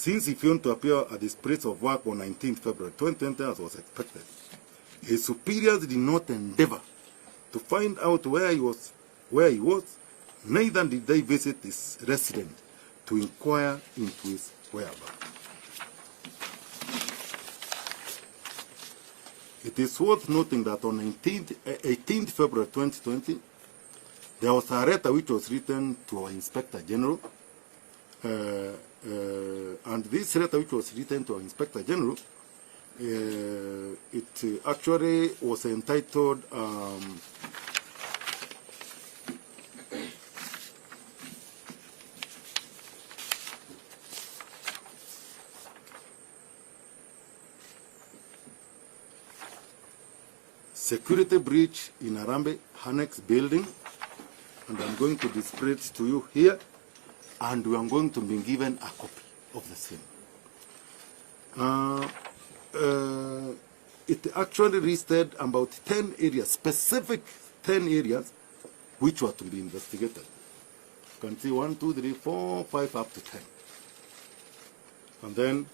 Since he failed to appear at his place of work on 19th February 2020 as was expected, his superiors did not endeavor to find out where he was, neither did they visit his residence to inquire into his whereabouts. It is worth noting that on 18th February 2020, there was a letter which was written to our Inspector General, and this letter which was written to our Inspector General, it actually was entitled Security Breach in Harambee Annex building, and I'm going to display it to you here, and we are going to be given a copy of the same. It actually listed about 10 areas, specific 10 areas, which were to be investigated. You can see 1, 2, 3, 4, 5, up to 10. And then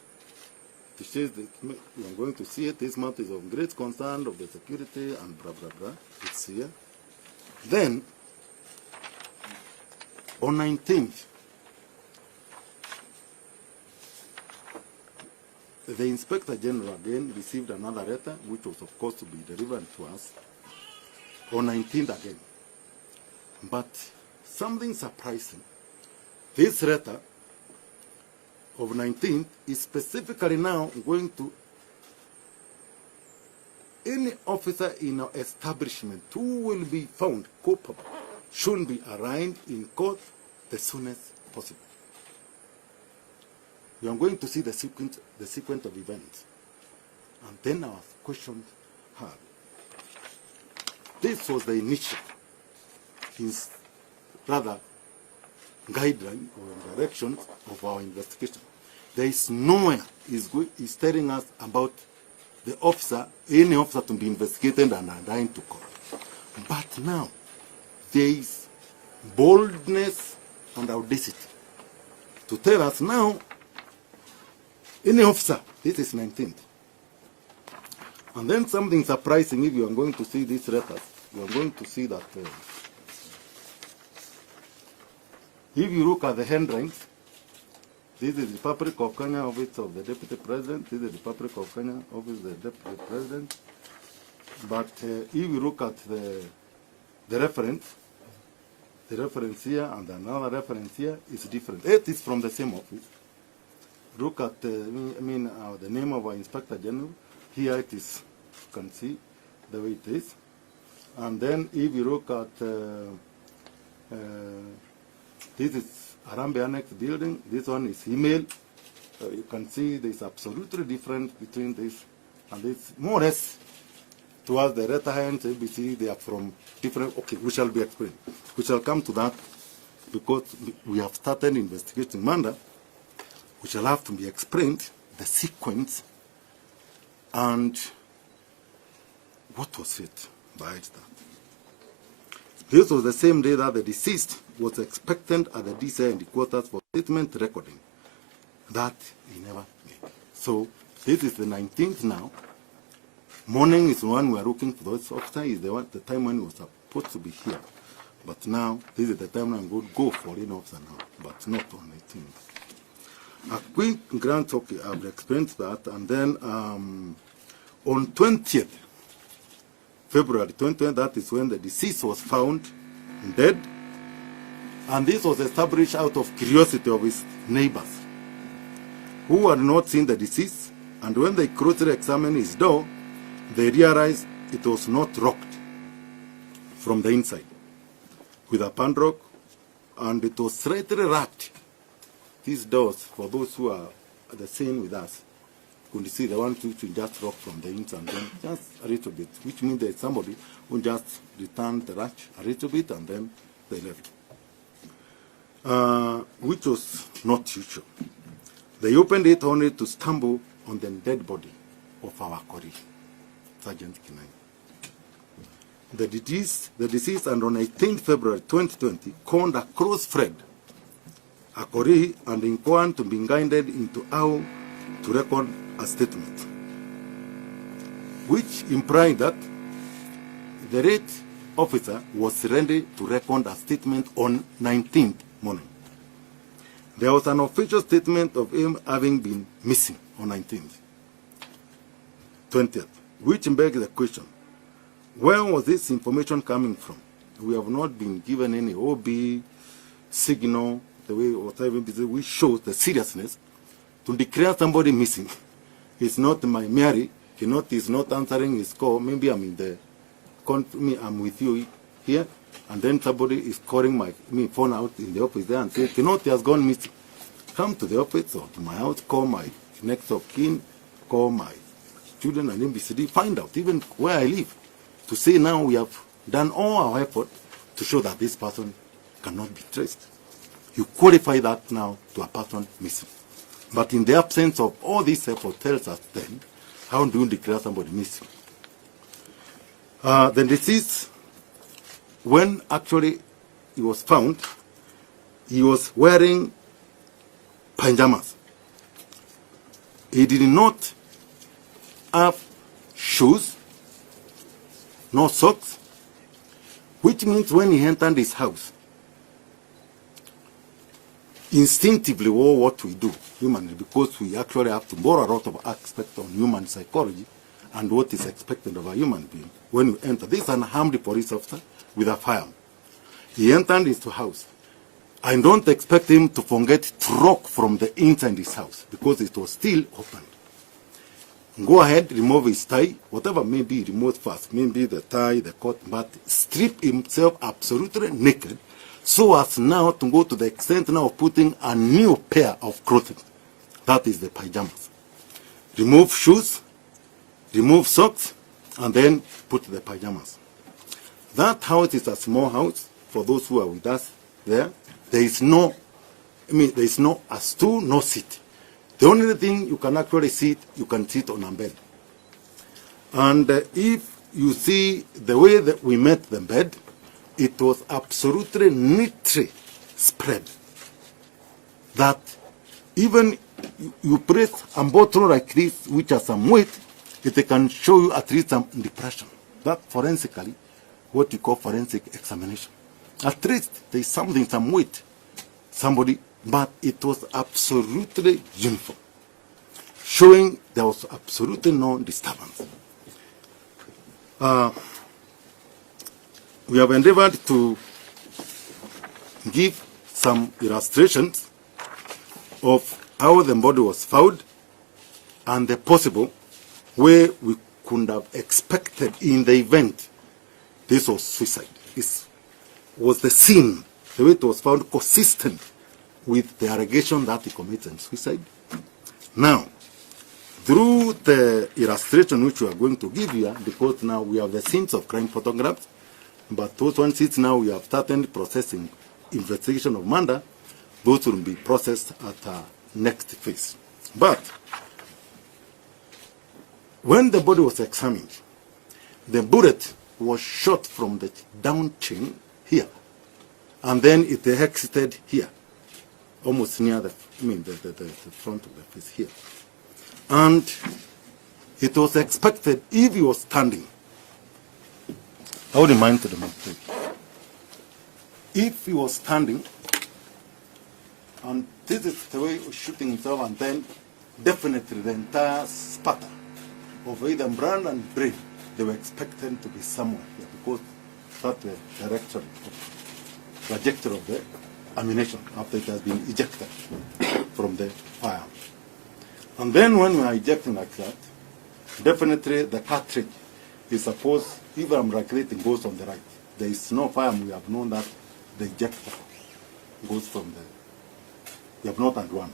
it says that we are going to see it. This matter is of great concern of the security and blah, blah, blah. It's here. Then, on 19th, the Inspector General again received another letter, which was of course to be delivered to us, on 19th again. But something surprising, this letter of 19th is specifically now going to any officer in our establishment who will be found culpable should be arraigned in court the soonest possible. We are going to see the sequence of events. And then our question had, this was the initial, rather, guideline or direction of our investigation. There is nowhere is telling us about the officer, any officer to be investigated and arraigned to court. But now, there is boldness and audacity to tell us now, any officer, this is 19th. And then something surprising, if you are going to see these letters, you are going to see that if you look at the handwritings, this is the Republic of Kenya Office of the Deputy President, this is the Republic of Kenya Office of the Deputy President. But if you look at the reference here and another reference here is different. It is from the same office. Look at the name of our Inspector General. Here it is, you can see the way it is. And then if you look at this is Harambee Annex building, this one is email. You can see there's absolutely difference between this and this. More or less, towards the red hands, ABC, they are from different, okay, we shall be explained. We shall come to that because we have started investigating Manda. We shall have to be explained the sequence and what was it by that. This was the same day that the deceased was expected at the DCI headquarters for statement recording that he never made. So this is the 19th now. Morning is the one we are looking for. This officer is the time when he was supposed to be here. But now, this is the time when we go for an officer now, but not on 19th. A quick grant, okay, I've explained that, and then on 20th February 2020, that is when the deceased was found dead, and this was established out of curiosity of his neighbors, who had not seen the deceased, and when they closely examined his door, they realized it was not locked from the inside with a padlock, and it was slightly wrapped. These doors, for those who are at the scene with us, could see the one which will just rock from the inside and then just a little bit, which means that somebody who just returned the latch a little bit and then they left. Which was not usual. They opened it only to stumble on the dead body of our colleague, Sergeant Kinoti. The deceased, and on 18th February 2020, called a close friend Akori and inquire to be guided into how to record a statement, which implied that the rate officer was ready to record a statement on 19th morning. There was an official statement of him having been missing on 19th, 20th, which begs the question, where was this information coming from? We have not been given any OB signal, the way whatever which shows the seriousness to declare somebody missing. It's not my Mary, Kinoti is not answering his call. Maybe I'm in the I'm with you here, and then somebody is calling my phone out in the office there and says, Kinoti has gone missing. Come to the office or to my house, call my next of kin, call my children and MBCD, find out even where I live, to say now we have done all our effort to show that this person cannot be traced. You qualify that now to a person missing. But in the absence of all this effort, tells us then, how do you declare somebody missing? The deceased, when actually he was found, he was wearing pajamas. He did not have shoes, no socks, which means when he entered his house, instinctively, what we do humanly, because we actually have to borrow a lot of aspects on human psychology and what is expected of a human being. When you enter, this is an armed police officer with a firearm. He entered his house. I don't expect him to forget to lock from the inside his house because it was still open. Go ahead, remove his tie, whatever may be removed first, maybe the tie, the coat, but strip himself absolutely naked, so as now to go to the extent now of putting a new pair of clothing. That is the pajamas. Remove shoes, remove socks, and then put the pajamas. That house is a small house. For those who are with us there, there is no, there is no a stool, no seat. The only thing you can actually sit, you can sit on a bed. And if you see the way that we met the bed, it was absolutely neatly spread. That even you press a bottle like this, which has some weight, it can show you at least some depression. That forensically, what you call forensic examination. At least there is something, some weight, somebody, but it was absolutely uniform, showing there was absolutely no disturbance. We have endeavored to give some illustrations of how the body was found and the possible way we could have expected in the event this was suicide. Was the scene, the way it was found, consistent with the allegation that he committed suicide? Now, through the illustration which we are going to give you, because now we have the scenes of crime photographs, but those ones, since now we have started processing investigation of murder, those will be processed at our next phase. But when the body was examined, the bullet was shot from the down chain here, and then it exited here, almost near the, the front of the face here. And it was expected if he was standing, I would remind to the mistake. If he was standing, and this is the way he was shooting himself, and then definitely the entire spatter of either brain and brain, they were expected to be somewhere here because that's the trajectory of the ammunition after it has been ejected from the firearm. And then when we are ejecting like that, definitely the cartridge is supposed, if I'm calculating, goes on the right. There is no firearm, we have known that the ejector goes from the, we have not had one.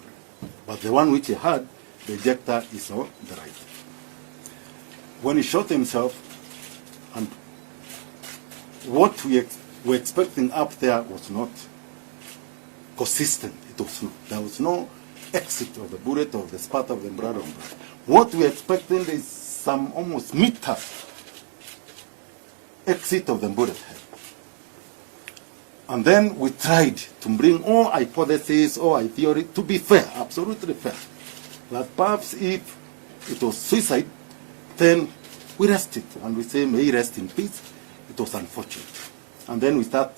But the one which he had, the ejector is on the right. When he shot himself, and what we were expecting up there was not consistent. It was not. There was no exit of the bullet or the spatter of the blood. What we were expecting is some almost meter exit of the bullet head. And then we tried to bring all hypotheses, all theory to be fair, absolutely fair. That perhaps if it was suicide, then we rest it and we say, may he rest in peace. It was unfortunate. And then we start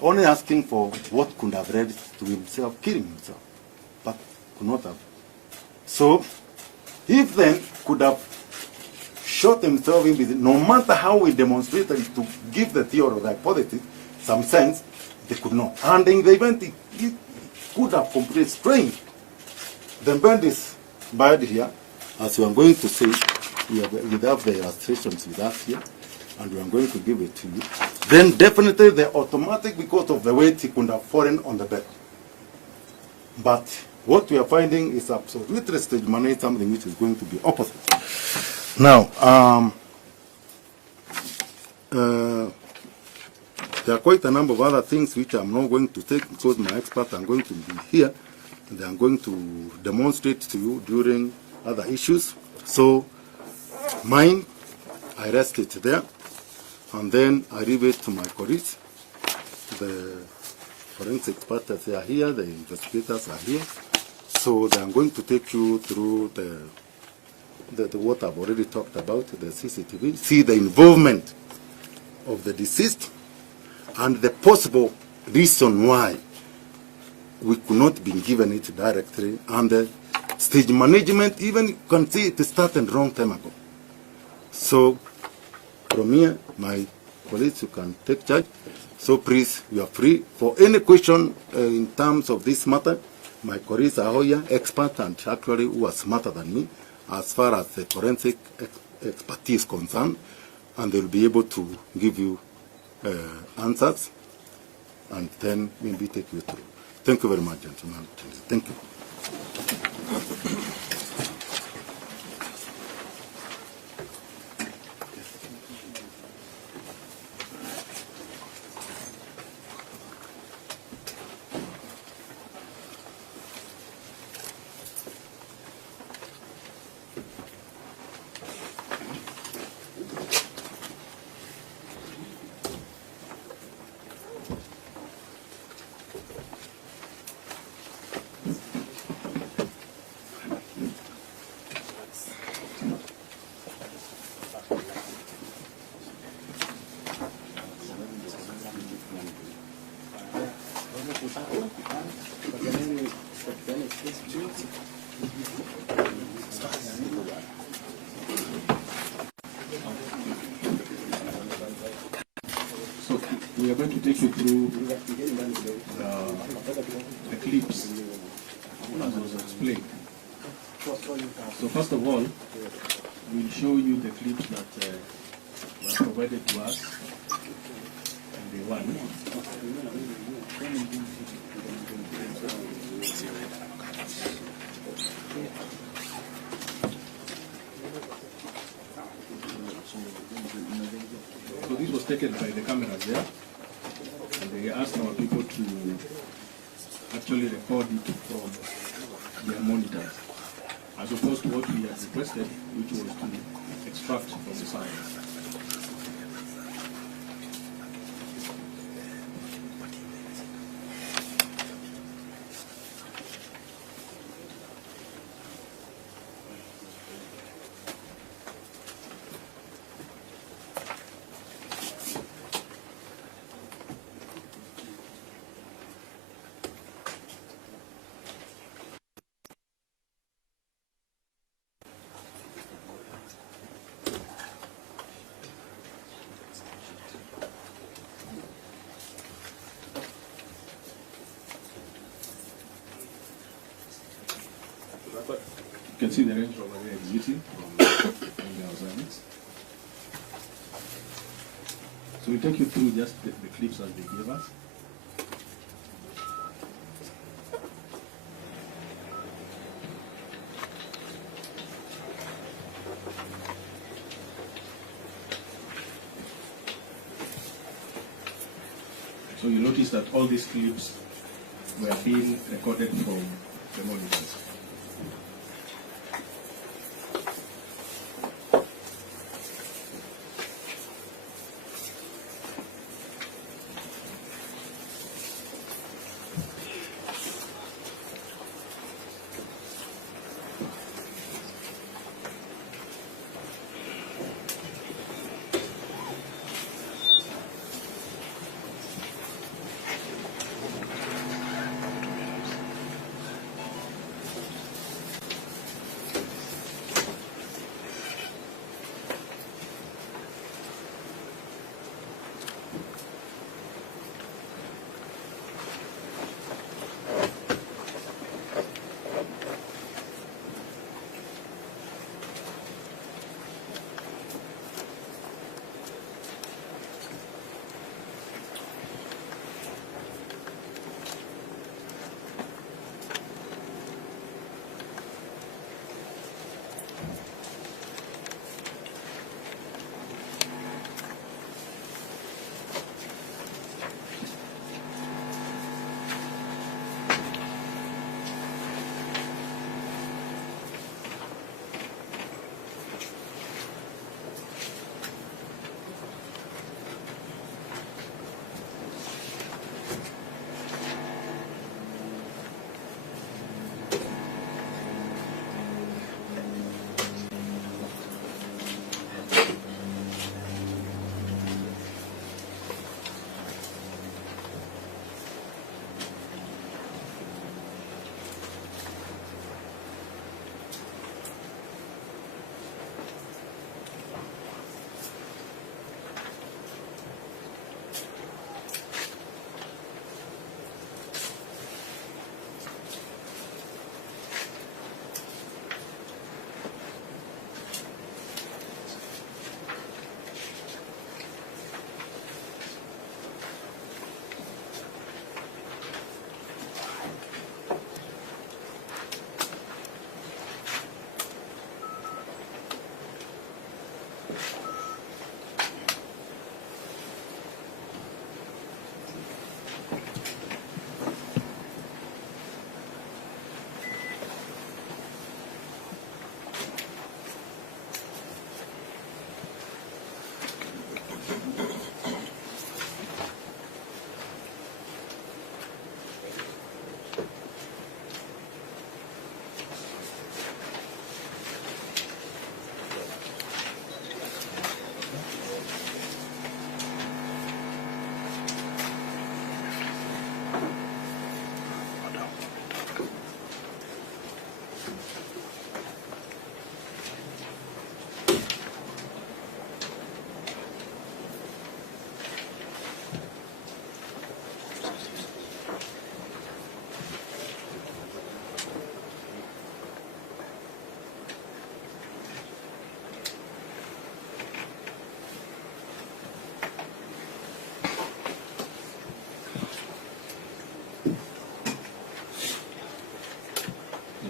only asking for what could have led to himself killing himself, but could not have. So, if then could have shot himself in with, no matter how we demonstrated to give the theory of the hypothesis some sense, they could not. And in the event it could have completely strained. The band is buried here. As we are going to see, we have the illustrations with us here, and we are going to give it to you. Then definitely the automatic, because of the weight, he could have fallen on the bed. But what we are finding is absolutely stage managed, something which is going to be opposite. Now, there are quite a number of other things which I'm not going to take because my experts are going to be here and they are going to demonstrate to you during other issues. So, mine, I rest it there and then I leave it to my colleagues. The forensic experts are here, the investigators are here. So, they are going to take you through what I've already talked about, the CCTV, see the involvement of the deceased and the possible reason why we could not be given it directly, and the stage management, even you can see it started a long time ago. So from here, my colleagues, you can take charge. So please, you are free. For any question in terms of this matter, my colleagues are here, expert and actually who are smarter than me as far as the forensic expertise is concerned, and they will be able to give you answers and then maybe take you through. Thank you very much, gentlemen. Thank you. So we are going to take you through the clips as was explained. So first of all, we'll show you the clips that were provided to us and the one. So this was taken by the cameras there, and they asked our people to actually record it from their monitors, as opposed to what we had requested, which was to extract from the sound. You can see the range over there exiting from Annex. So we take you through just the clips as they gave us. So you notice that all these clips were being recorded from the monitors.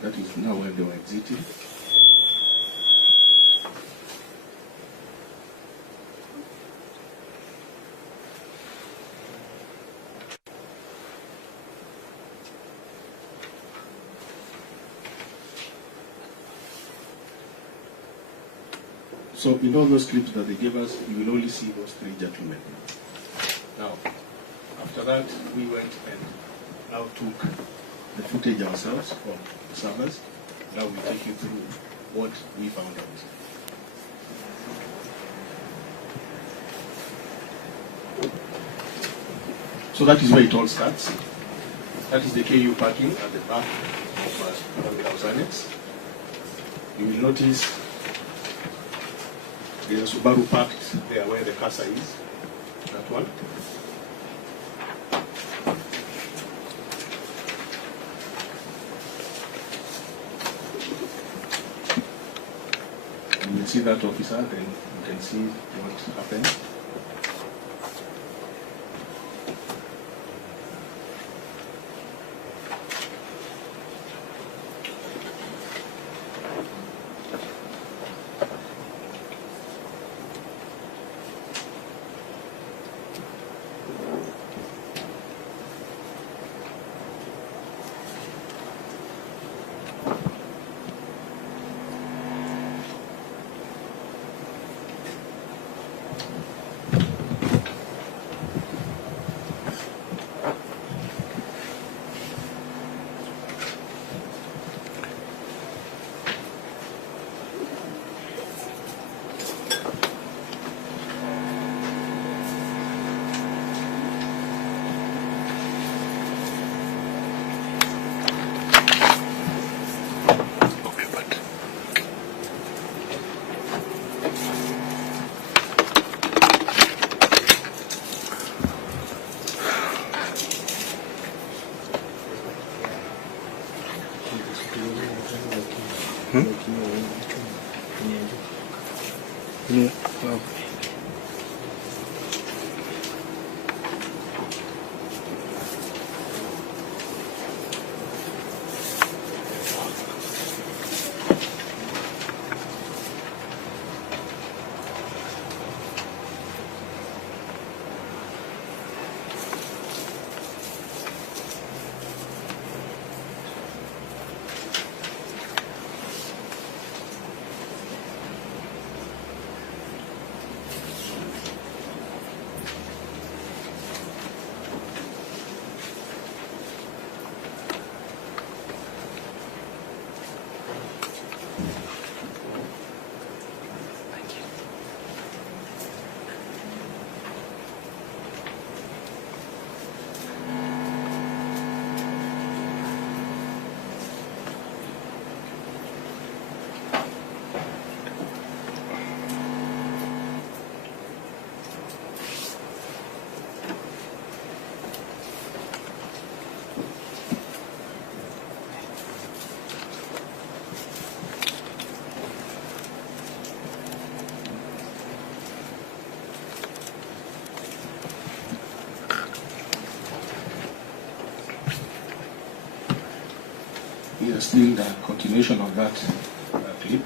That is now where they were exiting. So in all those clips that they gave us, you will only see those three gentlemen. Now, after that, we went and now took the footage ourselves from the servers. Now we take you through what we found out. So that is where it all starts. That is the KU parking at the back of Harambee House Annex. You will notice there's a Subaru parked there where the casa is. That one. You will see that officer, then you can see what happened. We are still the continuation of that clip.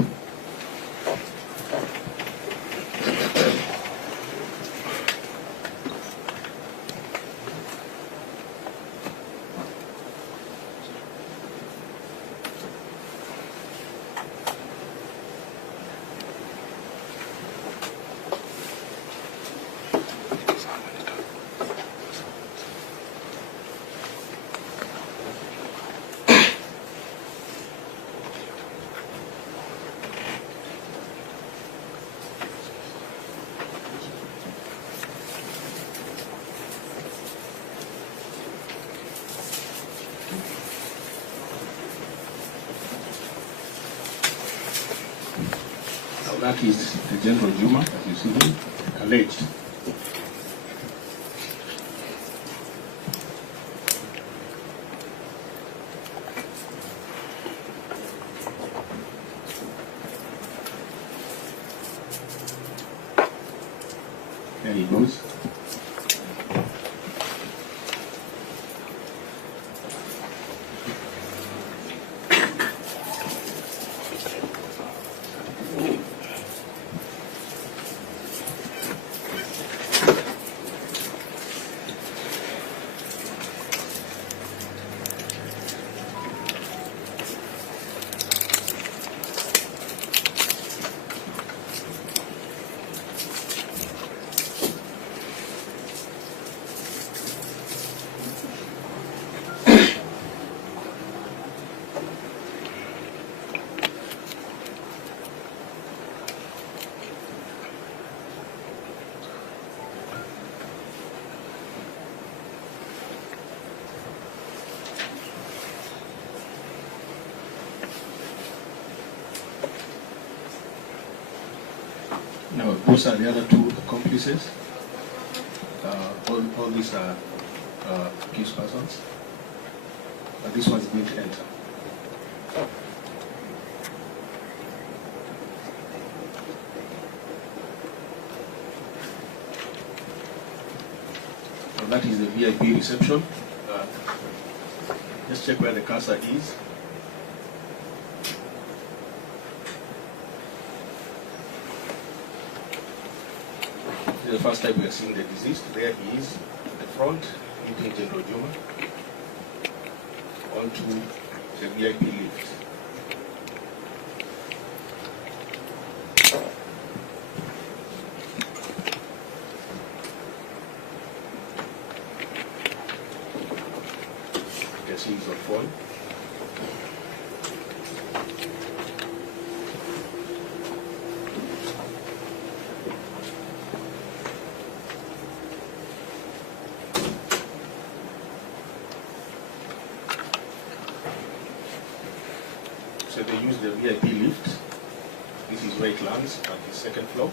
Now that is the General Juma, as you see him, alleged. There he goes. Now, those are the other two accomplices. All these are accused persons, but this one didn't enter. So that is the VIP reception. Just check where the cursor is. This is the first time we are seeing the deceased. There he is at the front, meeting General Juma, onto the VIP lift. You can see he's on phone. So they use the VIP lift. This is where it lands at the second floor.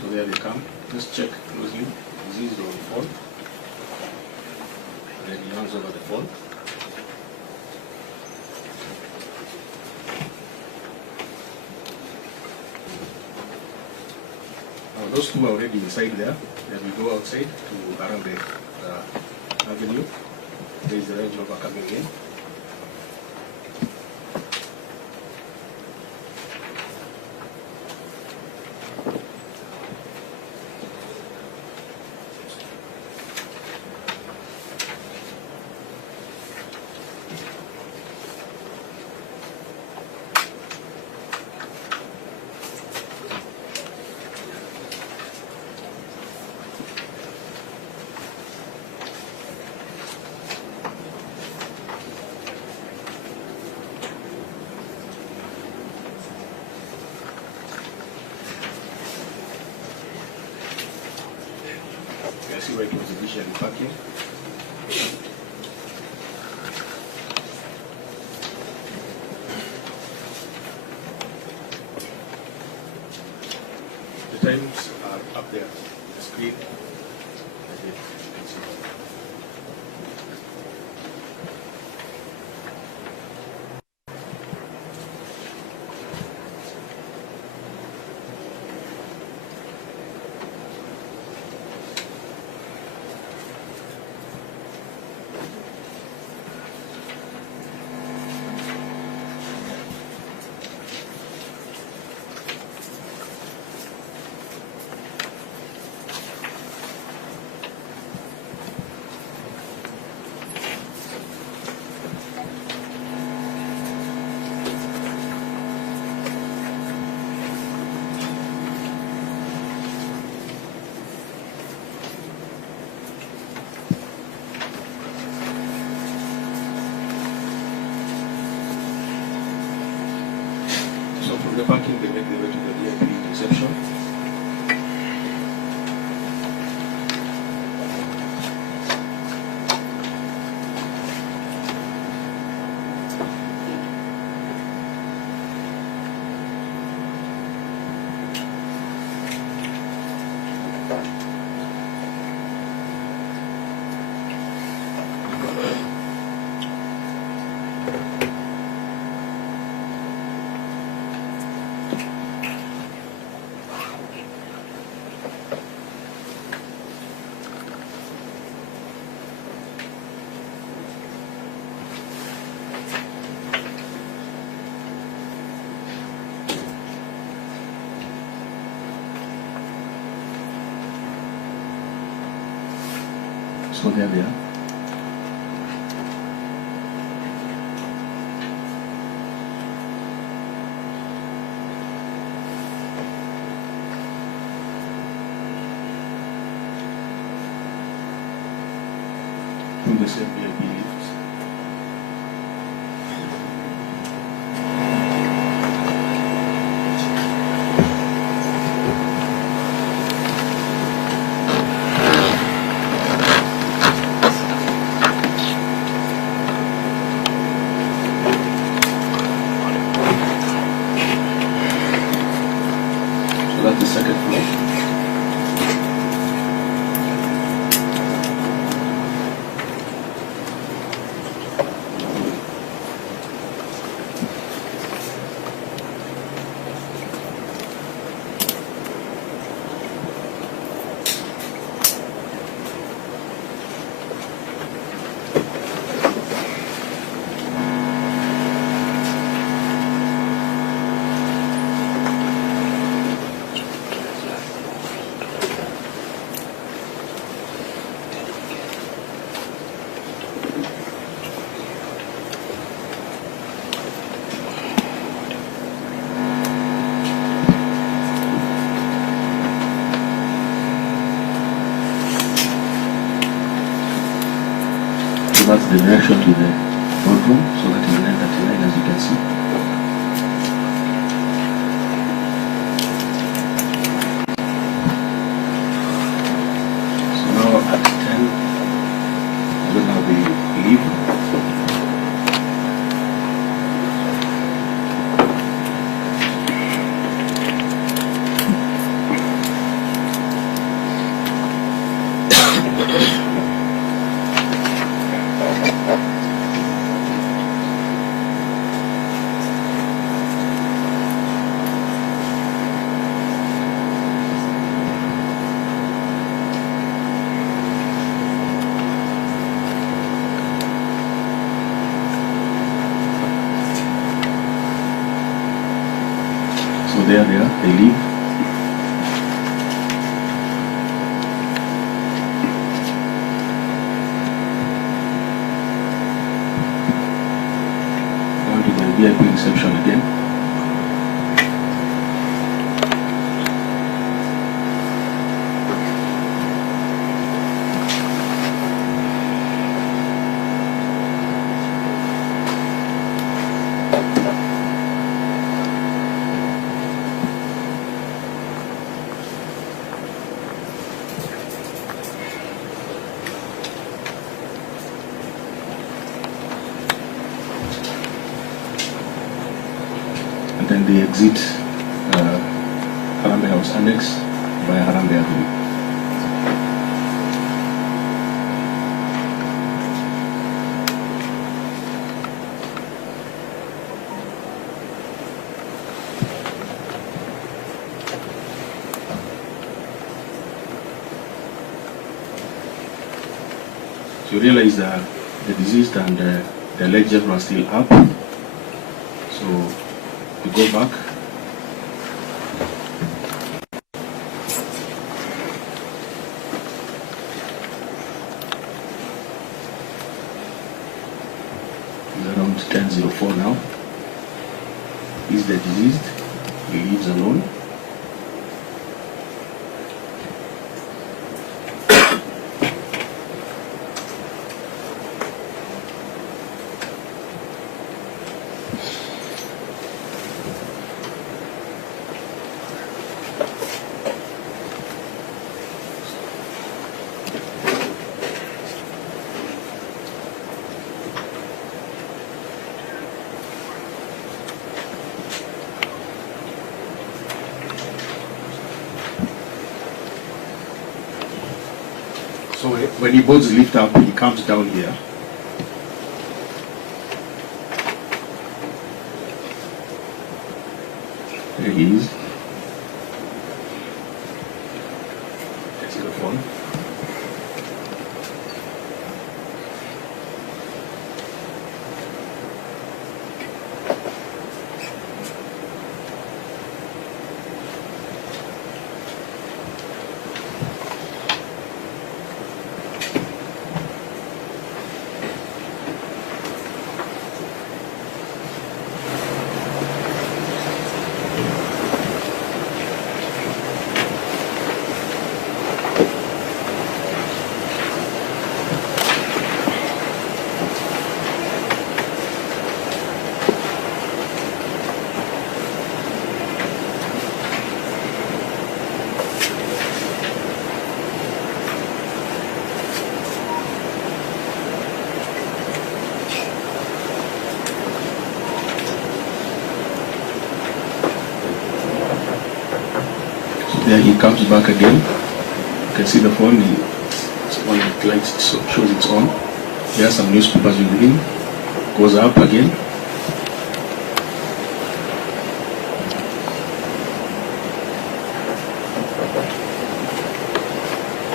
So there they come. Just check closely. This is on the phone. And then he hands over the phone. Now those two are already inside there. Then we go outside to Harambee Avenue. There is the Range Rover coming in. You can see where it was initially parking. The times are up there on the screen. the parking, they make the way to the VIP reception. So there they are. From the same VIP lifts. So that's the second floor. So that's the direction to the boardroom, so that is 939 as you can see. So now at 10, we'll now be leave. So there they are, they leave. Now to the VIP reception again. And then they exit Harambee House Annex via Harambee Avenue. So you realize that the deceased and the ledger are still up. So we go back. It's around 10:04 now. He's the deceased. He lives alone. When he boards the lift up, he comes down here. There he is. Let's see the phone. There he comes back again. You can see the phone, it's on, the light shows it's on. There are some newspapers with him. Goes up again.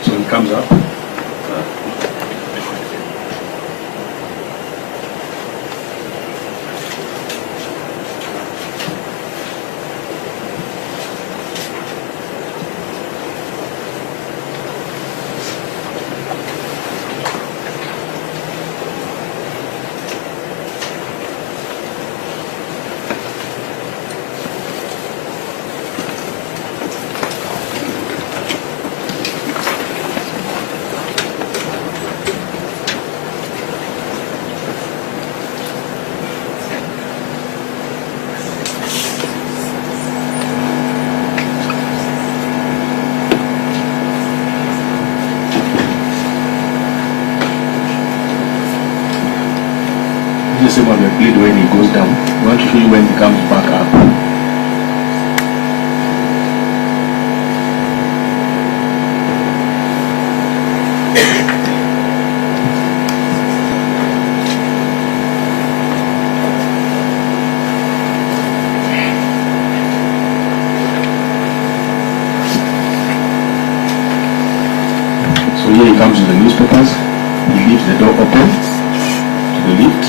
So he comes up. The same one we played when he goes down. We want to show you when he comes back up. So here he comes with the newspapers. He leaves the door open to the lift.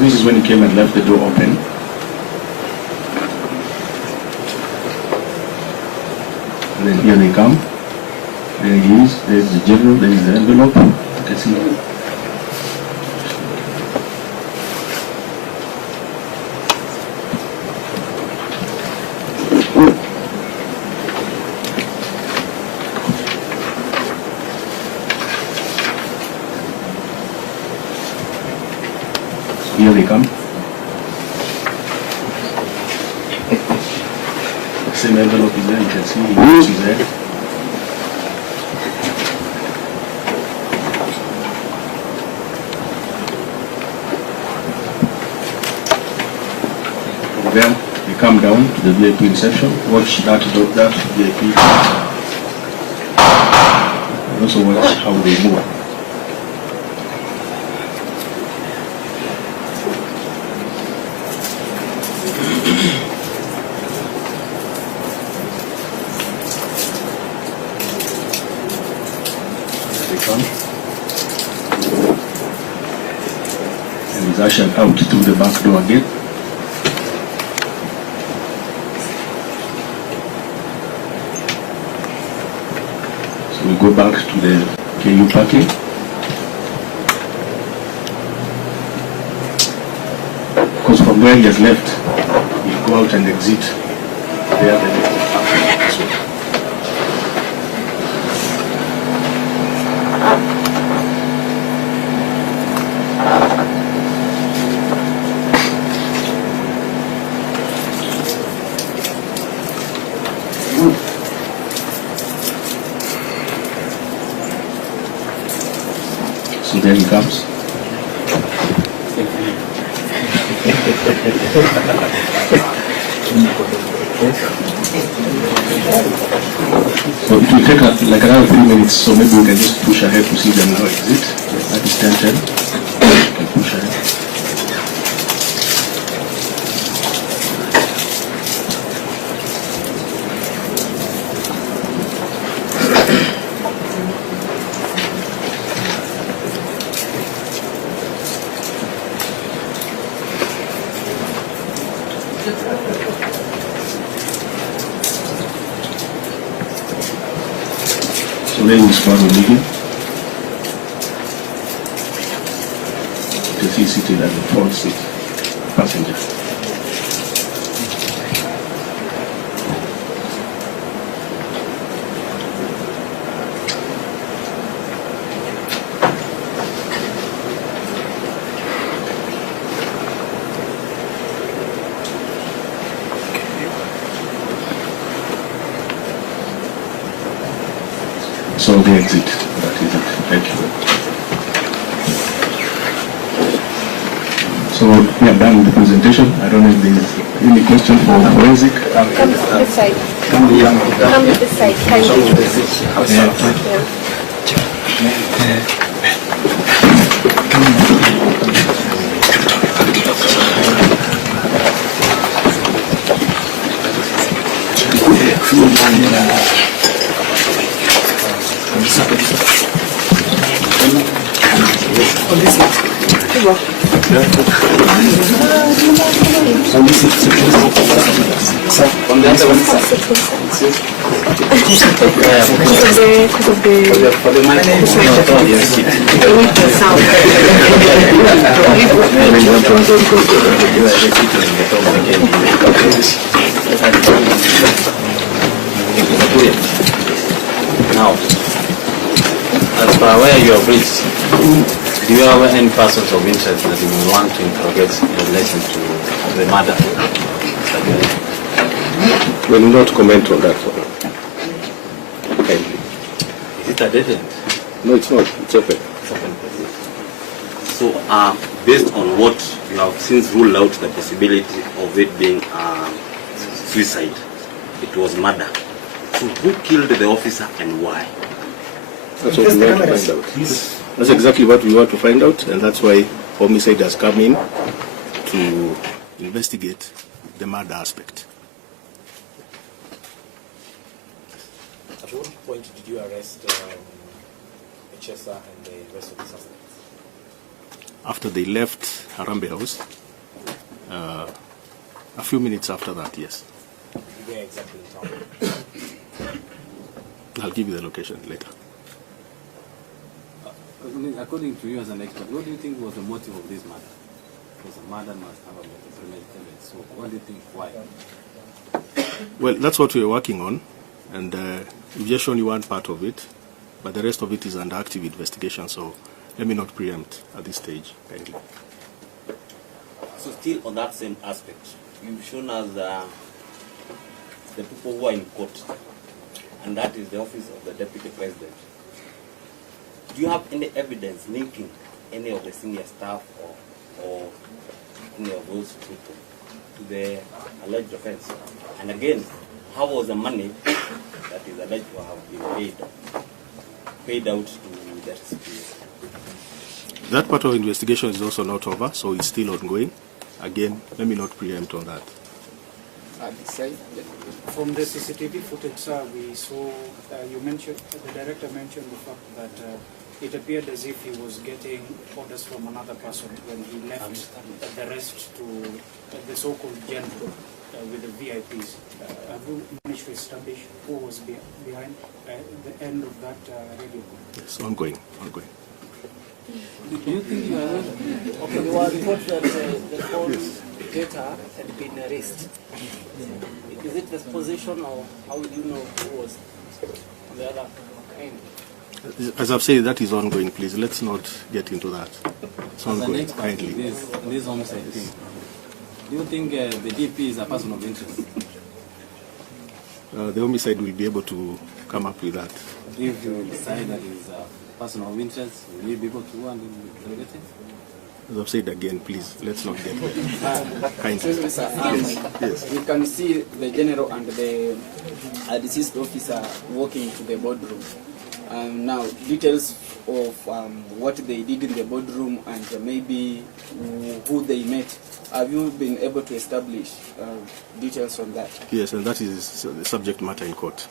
This is when he came and left the door open. And then here they come. There he is. There's the general. There is the envelope. You can see. Here they come. The same envelope is there, you can see which is there. come down to the VIP reception, watch that VIP, and also watch how they move. And he's ushered out through the back door again. So we go back to the KU parking. Because from where he has left, he'll go out and exit there. So there he comes. So it will take like around 3 minutes, so maybe we can just push ahead to see them now exit. That is 10:10. We can push ahead. So then we start leaving. The CCTV and the front seat passenger. So the exit, that is it. Thank you. So we are done with the presentation. I don't know if there is any question for forensic. Come this side. Come this side. Now, as per where you are reached, do you have any persons of interest that you will want to interrogate in relation to the matter? We will not comment on that. Kindly. Is it a dead end? No, it's not. It's open. So, based on what you have since ruled out the possibility of it being suicide, it was murder. So, who killed the officer and why? That's what we want to find out. That's exactly what we want to find out, and that's why homicide has come in to investigate the murder aspect. At what point did you arrest Chesa and the rest of the suspects? After they left Harambee House, a few minutes after that, yes. Where exactly in town? I'll give you the location later. According to you as an expert, what do you think was the motive of this murder? Because a murder must have a motive. So what do you think, why? Well, that's what we're working on, and we've just shown you one part of it, but the rest of it is under active investigation, so let me not preempt at this stage, kindly. So, still on that same aspect, you've shown us the people who are in court, and that is the office of the Deputy President. Do you have any evidence linking any of the senior staff or any of those people to the alleged offense? And again, how was the money that is alleged to have been paid out to the recipients? That part of investigation is also not over, so it's still ongoing. Again, let me not preempt on that. From the CCTV footage, sir, we saw, you mentioned, the director mentioned the fact that it appeared as if he was getting orders from another person when he left the rest to the so-called general with the VIPs. Have you managed to establish who was behind the end of that radio? It's ongoing. Do you think you are Okay, there were reports that the phone data had been erased. Is it this position, or how do you know who was on the other end? As I've said, that is ongoing. Please, let's not get into that. It's as an ongoing. expert Kindly. in this homicide thing? Do you think the DP is a person of interest? The homicide will be able to come up with that. If you decide that he's a person of interest, will you be able to go and interrogate him? As I've said again, please, let's not get kindly. Excuse me, sir. Yes. We can see the general and the deceased officer walking to the boardroom. Now, details of what they did in the boardroom and maybe who they met. Have you been able to establish details on that? Yes, and that is the subject matter in court.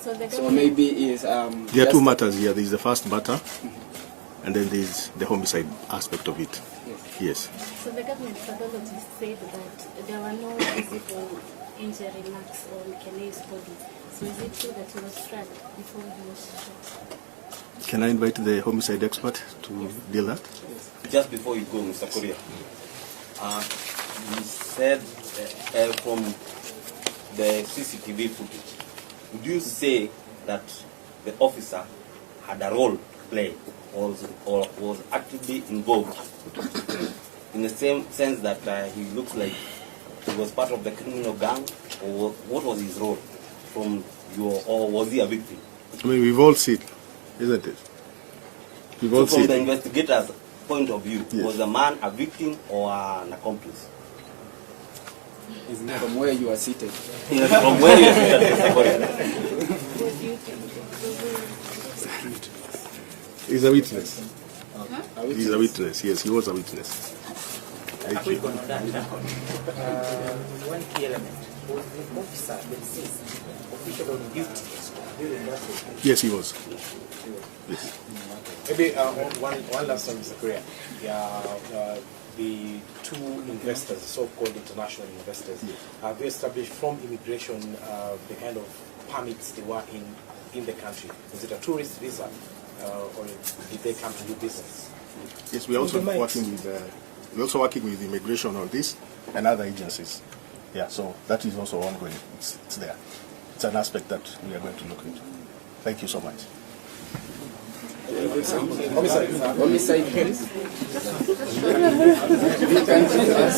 So maybe is There are two matters here. There is the first matter, and then there is the homicide aspect of it. Yes. So the government pathologists said that there were no visible injury marks on Kenei's body. So is it true that he was struck before he was shot? Can I invite the homicide expert to deal that? Just before you go, Mr. Korea, you said from the CCTV footage, would you say that the officer had a role to play or was actively involved in the same sense that he looks like he was part of the criminal gang, or what was his role or was he a victim? I mean, we've all seen, isn't it? We've all So from seen. the investigator's point of view, Yes. was the man a victim or an accomplice? from where you are seated. From where you are Mr. Korea? He's a witness. He's a witness. Yes, he was a witness. Thank you. One key element was the officer, the deceased, official on duty during that day. Yes, he was. Yes. Maybe one last one, Mr. Korea. The two investors, so-called international investors, have you established from immigration the kind of permits they were in the country? Is it a tourist visa, or did they come to do business? Yes, we're also working with immigration on this and other agencies. Yeah, so that is also ongoing. It's there. It's an aspect that we are going to look into. Thank you so much. Homicide, please. You can tell us.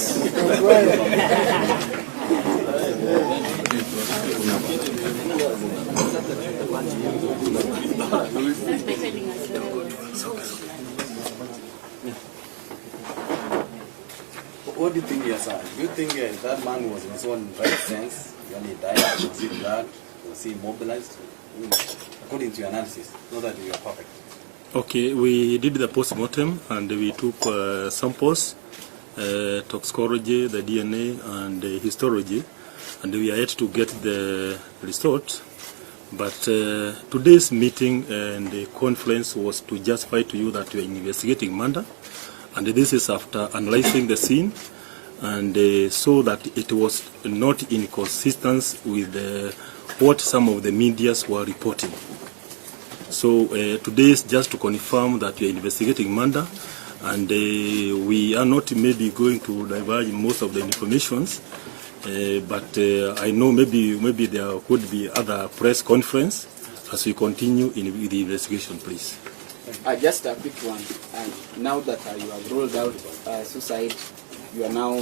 What do you think, yes, sir? Do you think that man was in his own right sense when he died? Was he drugged? Was he immobilized? According to your analysis, not that you are perfect. Okay, we did the post-mortem and we took samples, toxicology, the DNA and histology, and we are yet to get the results. But today's meeting and the conference was to justify to you that we are investigating murder, and this is after analyzing the scene and so that it was not inconsistent with what some of the medias were reporting. So today is just to confirm that we are investigating murder, and we are not maybe going to diverge most of the informations, but I know maybe there could be other press conference as we continue with the investigation, please. Just a quick one. Now that you have rolled out suicide, you are now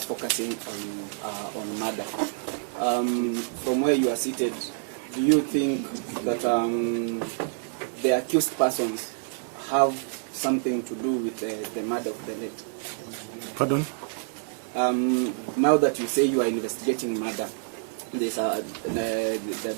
focusing on murder. From where you are seated, do you think that the accused persons have something to do with the murder of the late? Pardon? now that you say you are investigating murder, there's that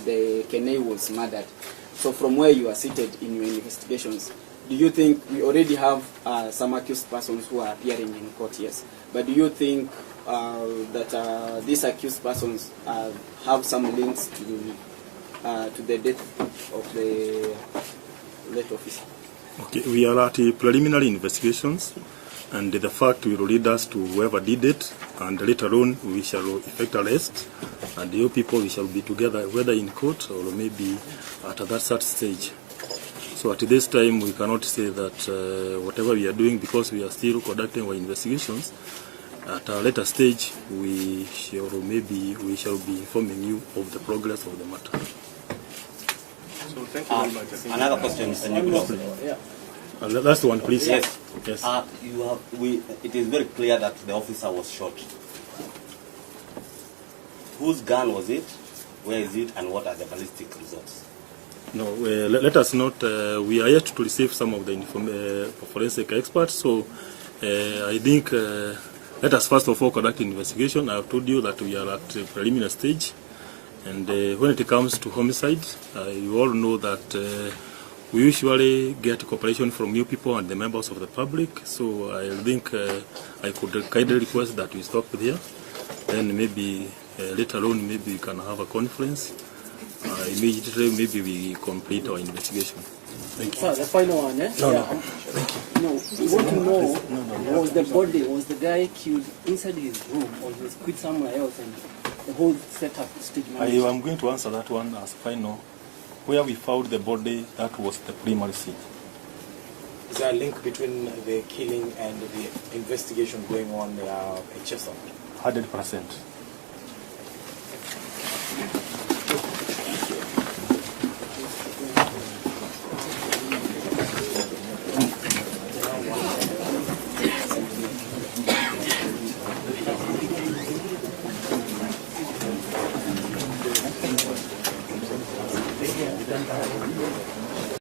the Kenei was murdered. So from where you are seated in your investigations, do you think we already have some accused persons who are appearing in court? Yes, but do you think that these accused persons have some links to the death of the late officer? Okay, we are at preliminary investigations, and the fact will lead us to whoever did it, and later on we shall effect arrest, and the people we shall be together, whether in court or maybe at that certain stage. So at this time we cannot say that whatever we are doing, because we are still conducting our investigations. At a later stage we shall be informing you of the progress of the matter. So thank you very much. Another question, Mr. Nyundo. Yeah. Last one, please. Yes. Yes. It is very clear that the officer was shot. Whose gun was it? Where is it? And what are the ballistic results? No, let us not. We are yet to receive some of the forensic experts. So I think let us first of all conduct an investigation. I have told you that we are at a preliminary stage. And when it comes to homicide, you all know that we usually get cooperation from you people and the members of the public. So I think I could kindly request that we stop here. Then maybe later on, maybe we can have a conference. Immediately, maybe we complete our investigation. Thank you. Sir, the final one, eh? No, yeah. no. Thank you. No, we want to know, was the body, was the guy killed inside his room, or he was killed somewhere else, and the whole setup stage I am going to answer that one as final. Where we found the body, that was the primary scene. Is there a link between the killing and the investigation going on at Chester? 100%.